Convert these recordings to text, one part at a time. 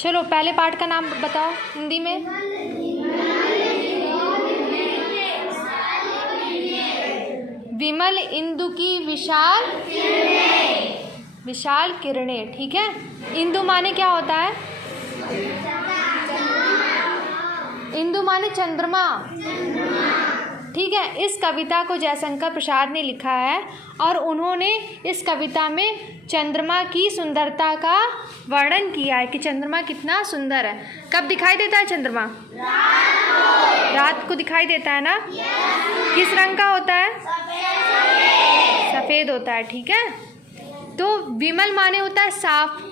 चलो पहले पाठ का नाम बताओ हिंदी में। विमल इंदु की विशाल विशाल किरणें। ठीक है, इंदु माने क्या होता है? इंदु माने चंद्रमा। ठीक है, इस कविता को जयशंकर प्रसाद ने लिखा है और उन्होंने इस कविता में चंद्रमा की सुंदरता का वर्णन किया है कि चंद्रमा कितना सुंदर है। कब दिखाई देता है चंद्रमा? रात को दिखाई देता है ना। किस रंग का होता है? सफ़ेद होता है। ठीक है, तो विमल माने होता है साफ,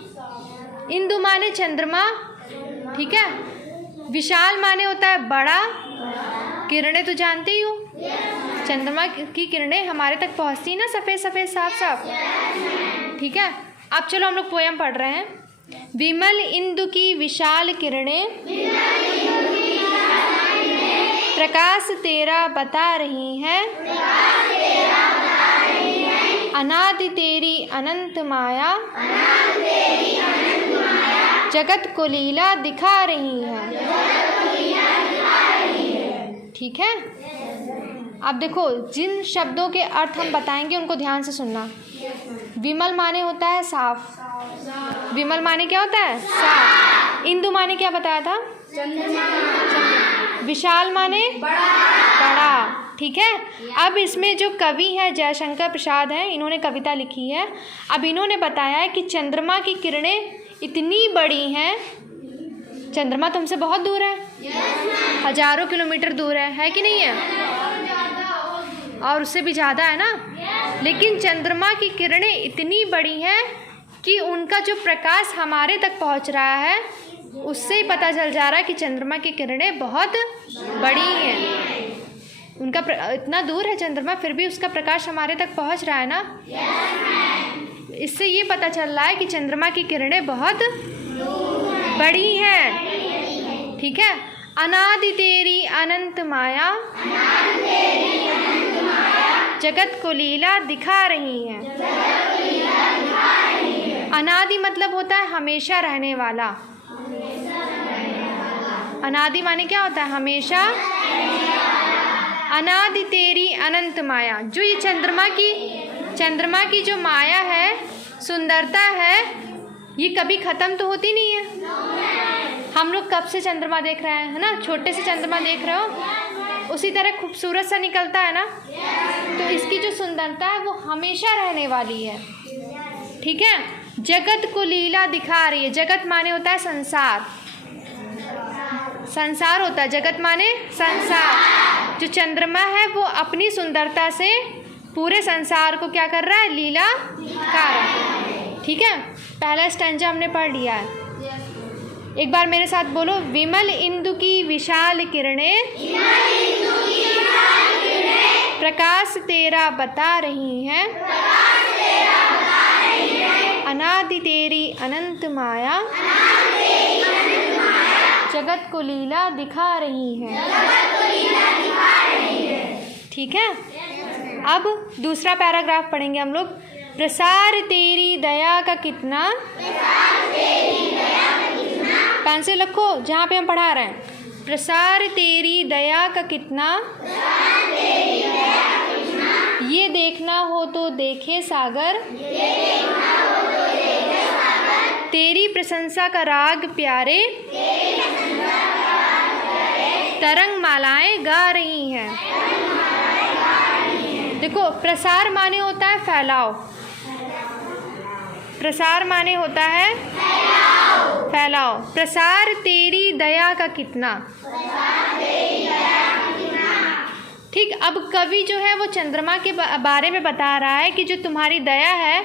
इंदु माने चंद्रमा। ठीक है, विशाल माने होता है बड़ा, किरणें तो जानते ही हो, चंद्रमा की किरणें हमारे तक पहुंचती ना, सफ़ेद सफ़ेद साफ साफ। ठीक है, अब चलो हम लोग पोयम पढ़ रहे हैं। विमल इंदु की विशाल किरणें प्रकाश तेरा बता रही हैं, अनादि तेरी अनंत माया जगत को लीला दिखा रही है। ठीक है, अब देखो जिन शब्दों के अर्थ हम बताएंगे उनको ध्यान से सुनना। विमल माने होता है साफ। विमल माने क्या होता है? साफ। इंदु माने क्या बताया था? विशाल माने बड़ा। ठीक है, अब इसमें जो कवि हैं जयशंकर प्रसाद हैं, इन्होंने कविता लिखी है। अब इन्होंने बताया है कि चंद्रमा की किरणें इतनी बड़ी हैं। चंद्रमा तुमसे बहुत दूर है, हजारों किलोमीटर दूर है कि नहीं है? और उससे भी ज़्यादा है ना। लेकिन चंद्रमा की किरणें इतनी बड़ी हैं कि उनका जो प्रकाश हमारे तक पहुंच रहा है, उससे ही पता चल जा रहा है कि चंद्रमा की किरणें बहुत बड़ी हैं। उनका इतना दूर है चंद्रमा, फिर भी उसका प्रकाश हमारे तक पहुंच रहा है ना। इससे ये पता चल रहा है कि चंद्रमा की किरणें बहुत बड़ी हैं। ठीक है, अनादि तेरी अनंत माया जगत को लीला दिखा रही हैं। अनादि मतलब होता है हमेशा रहने वाला। अनादि माने क्या होता है? हमेशा। अनादि तेरी अनंत माया, जो ये चंद्रमा की जो माया है, सुंदरता है, ये कभी ख़त्म तो होती नहीं है। हम लोग कब से चंद्रमा देख रहे हैं, है ना? छोटे से चंद्रमा देख रहे हो, उसी तरह खूबसूरत सा निकलता है ना। तो इसकी जो सुंदरता है वो हमेशा रहने वाली है। ठीक है, जगत को लीला दिखा रही है। जगत माने होता है संसार। संसार होता है, जगत माने संसार। जो चंद्रमा है वो अपनी सुंदरता से पूरे संसार को क्या कर रहा है? लीला दिखा रहा है। ठीक है, पहला स्टैंजा हमने पढ़ लिया है। एक बार मेरे साथ बोलो। विमल इंदु की विशाल किरणें प्रकाश तेरा बता रही हैं, अनादि तेरी अनंत माया जगत को लीला दिखा रही हैं। ठीक है, अब दूसरा पैराग्राफ पढ़ेंगे हम लोग। प्रसार तेरी दया का कितना, पेंसिल रखो जहाँ पे हम पढ़ा रहे हैं। प्रसार तेरी दया का कितना, ये देखना हो तो देखे सागर, तेरी प्रशंसा का राग प्यारे तरंग मालाएं गा रही हैं। देखो, प्रसार माने होता है फैलाव। प्रसार माने होता है फैलाव। प्रसार तेरी दया का कितना। ठीक, अब कवि जो है वो चंद्रमा के बारे में बता रहा है कि जो तुम्हारी दया है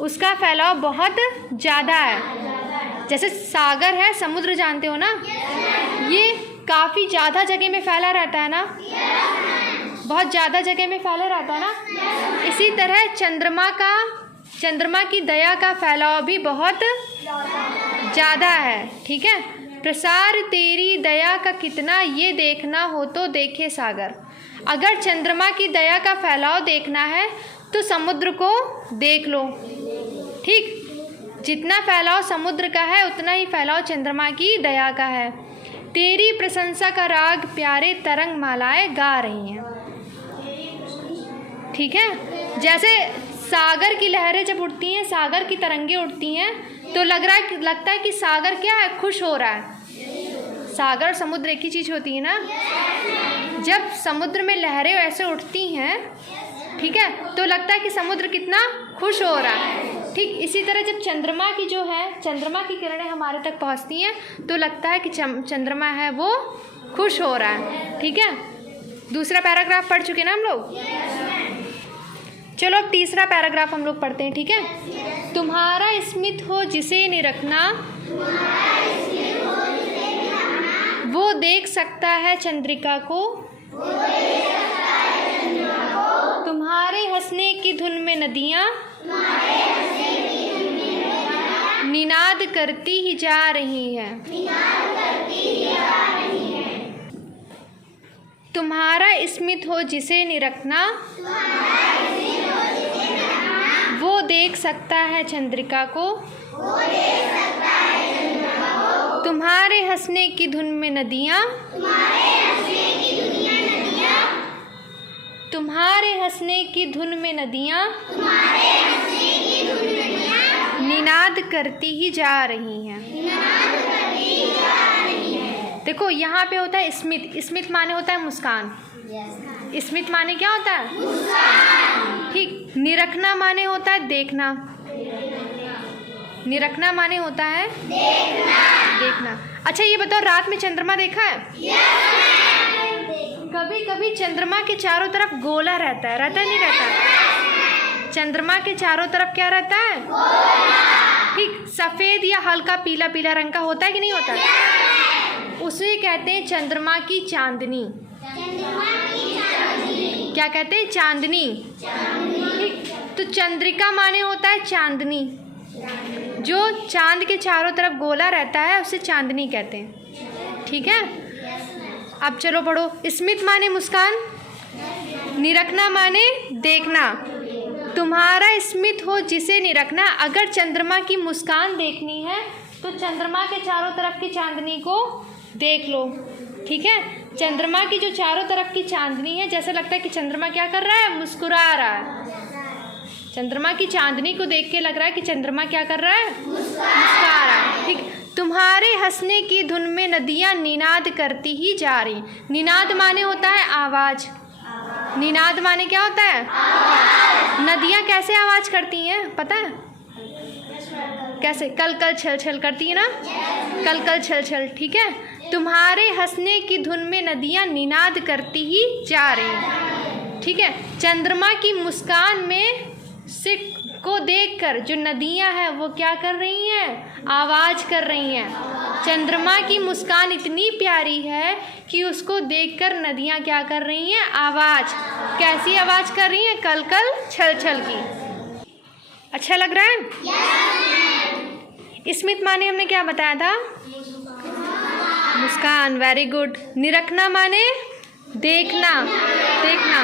उसका फैलाव बहुत ज़्यादा है। जैसे सागर है, समुद्र जानते हो ना, ये काफ़ी ज़्यादा जगह में फैला रहता है ना, बहुत ज़्यादा जगह में फैला रहता है ना। इसी तरह चंद्रमा की दया का फैलाव भी बहुत ज़्यादा है। ठीक है, प्रसार तेरी दया का कितना, ये देखना हो तो देखे सागर। अगर चंद्रमा की दया का फैलाव देखना है तो समुद्र को देख लो। ठीक, जितना फैलाव समुद्र का है उतना ही फैलाव चंद्रमा की दया का है। तेरी प्रशंसा का राग प्यारे तरंग मालाएं गा रही हैं। ठीक है, जैसे सागर की लहरें जब उठती हैं, सागर की तरंगे उठती हैं, तो लगता है कि सागर क्या है, खुश हो रहा है। सागर और समुद्र एक ही चीज़ होती है ना। जब समुद्र में लहरें ऐसे उठती हैं, ठीक है, तो लगता है कि समुद्र कितना खुश हो रहा है। ठीक इसी तरह जब चंद्रमा की जो है, चंद्रमा की किरणें हमारे तक पहुंचती हैं, तो लगता है कि चंद्रमा है वो खुश हो रहा है। ठीक है, दूसरा पैराग्राफ पढ़ चुके ना हम लोग। चलो अब तीसरा पैराग्राफ हम लोग पढ़ते हैं। ठीक है, तुम्हारा स्मित हो जिसे निरखना, वो देख सकता है चंद्रिका को, तुम्हारे हंसने की धुन में नदियाँ निनाद करती ही जा रही हैं। तुम्हारा स्मित हो जिसे निरखना, वो देख सकता है चंद्रिका को, तुम्हारे हंसने की धुन में नदियाँ, तुम्हारे हंसने की धुन में नदियाँ निनाद करती ही जा रही हैं। देखो यहाँ पे होता है स्मित। स्मित माने होता है मुस्कान। स्मित माने क्या होता है? ठीक। निरखना माने होता है देखना। निरखना माने होता है देखना। अच्छा ये बताओ, रात में चंद्रमा देखा है? कभी कभी चंद्रमा के चारों तरफ गोला रहता है नहीं रहता? चंद्रमा के चारों तरफ क्या रहता है? ठीक, सफ़ेद या हल्का पीला पीला रंग का होता है कि नहीं होता? उसे कहते हैं चंद्रमा की चांदनी। क्या कहते हैं? चांदनी। ठीक, तो चंद्रिका माने होता है चांदनी। जो चांद के चारों तरफ गोला रहता है उसे चांदनी कहते हैं। ठीक है, अब चलो पढ़ो। स्मित माने मुस्कान, निरखना माने देखना। तुम्हारा स्मित हो जिसे निरखना, अगर चंद्रमा की मुस्कान देखनी है तो चंद्रमा के चारों तरफ की चांदनी को देख लो। ठीक है, चंद्रमा की जो चारों तरफ की चांदनी है, जैसा लगता है कि चंद्रमा क्या कर रहा है? मुस्कुरा रहा है। चंद्रमा की चांदनी को देख के लग रहा है कि चंद्रमा क्या कर रहा है? मुस्कुरा रहा है। ठीक, तुम्हारे हंसने की धुन में नदियाँ निनाद करती ही जा रही। निनाद माने होता है आवाज़। निनाद माने क्या होता है? नदियाँ कैसे आवाज़ करती हैं पता है? कैसे? कल कल छल छल करती है ना, कल कल छल छल। ठीक है, तुम्हारे हंसने की धुन में नदियाँ निनाद करती ही जा रही। ठीक है, चंद्रमा की मुस्कान में से को देखकर जो नदियाँ हैं वो क्या कर रही हैं? आवाज़ कर रही हैं। चंद्रमा की मुस्कान इतनी प्यारी है कि उसको देखकर नदियाँ क्या कर रही हैं? आवाज़। कैसी आवाज़ कर रही हैं? कल कल छल छल की। अच्छा लग रहा है? स्मित माने हमने क्या बताया था? मुस्कान। Very good. निरखना माने देखना, देखना।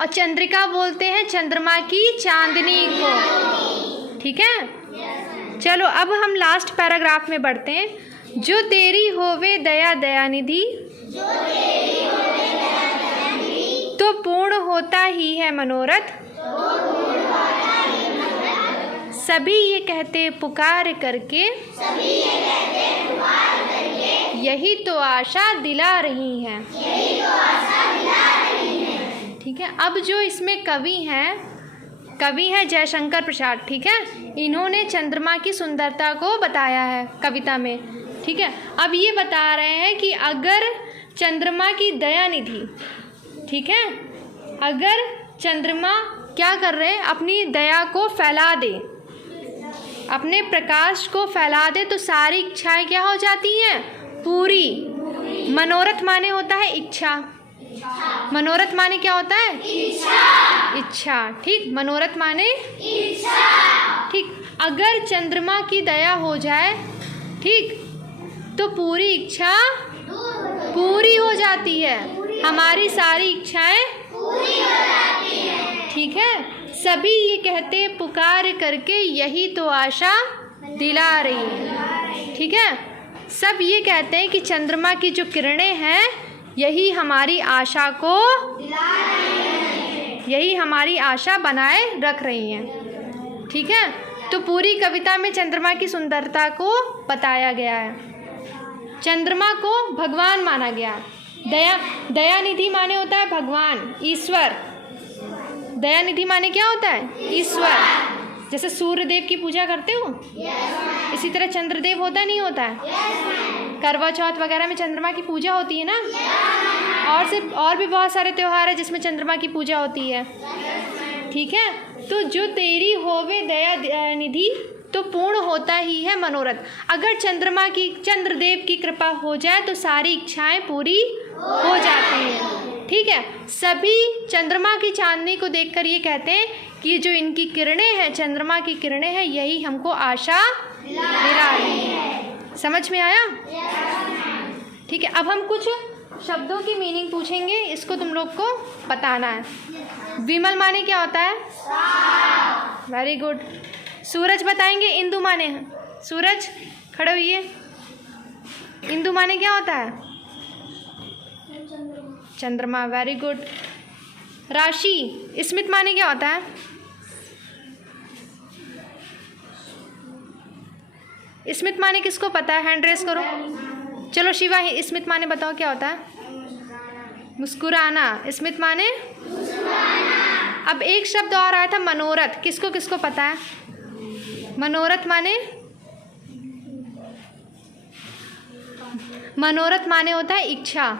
और चंद्रिका बोलते हैं चंद्रमा की चांदनी को। ठीक है, चलो अब हम लास्ट पैराग्राफ में बढ़ते हैं। जो तेरी होवे दया दयानिधि, तो पूर्ण होता ही है मनोरथ। सभी ये कहते पुकार करके, यही तो आशा दिला रही हैं। ठीक है, अब जो इसमें कवि हैं जयशंकर प्रसाद। ठीक है, इन्होंने चंद्रमा की सुंदरता को बताया है कविता में। ठीक है, अब ये बता रहे हैं कि अगर चंद्रमा की दयानिधि, ठीक है, अगर चंद्रमा क्या कर रहे हैं? अपनी दया को फैला दे, अपने प्रकाश को फैला दे, तो सारी इच्छाएं क्या हो जाती हैं? पूरी। मनोरथ माने होता है इच्छा। मनोरथ माने क्या होता है? इच्छा। ठीक, मनोरथ माने इच्छा। ठीक, अगर चंद्रमा की दया हो जाए, ठीक, तो पूरी इच्छा पूरी हो जाती है। हमारी सारी इच्छाएं पूरी हो जाती हैं। ठीक है, सभी ये कहते पुकार करके, यही तो आशा दिला रही है। ठीक है, सब ये कहते हैं कि चंद्रमा की जो किरणें हैं यही हमारी आशा को यही हमारी आशा बनाए रख रही हैं। ठीक है, तो पूरी कविता में चंद्रमा की सुंदरता को बताया गया है। चंद्रमा को भगवान माना गया। दयानिधि माने होता है भगवान, ईश्वर। दयानिधि माने क्या होता है? ईश्वर। जैसे सूर्य देव की पूजा करते हो इसी तरह चंद्रदेव होता नहीं होता है? करवा चौथ वगैरह में चंद्रमा की पूजा होती है ना। और भी बहुत सारे त्यौहार है जिसमें चंद्रमा की पूजा होती है। ठीक है, तो जो तेरी होवे दया निधि तो पूर्ण होता ही है मनोरथ। अगर चंद्रदेव की कृपा हो जाए तो सारी इच्छाएं पूरी हो जाती हैं। ठीक है, सभी चंद्रमा की चांदनी को देखकर ये कहते हैं कि जो इनकी किरणें हैं, चंद्रमा की किरणें हैं, यही हमको आशा दिला रही है। समझ में आया? ठीक है, अब हम कुछ शब्दों की मीनिंग पूछेंगे, इसको तुम लोग को बताना है। विमल माने क्या होता है? Very good. सूरज बताएंगे। इंदु माने, सूरज खड़े होइए। इंदु माने क्या होता है? चंद्रमा। Very good. राशि, स्मित माने क्या होता है? स्मित माने किसको पता है? हैंड रेस करो। चलो शिवा, स्मित माने बताओ क्या होता है? मुस्कुराना। स्मित माने मुस्कुराना। अब एक शब्द और आया था मनोरथ, किसको किसको पता है? मनोरथ माने होता है इच्छा।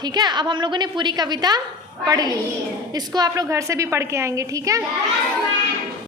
ठीक है, अब हम लोगों ने पूरी कविता पढ़ ली, इसको आप लोग घर से भी पढ़ के आएंगे। ठीक है।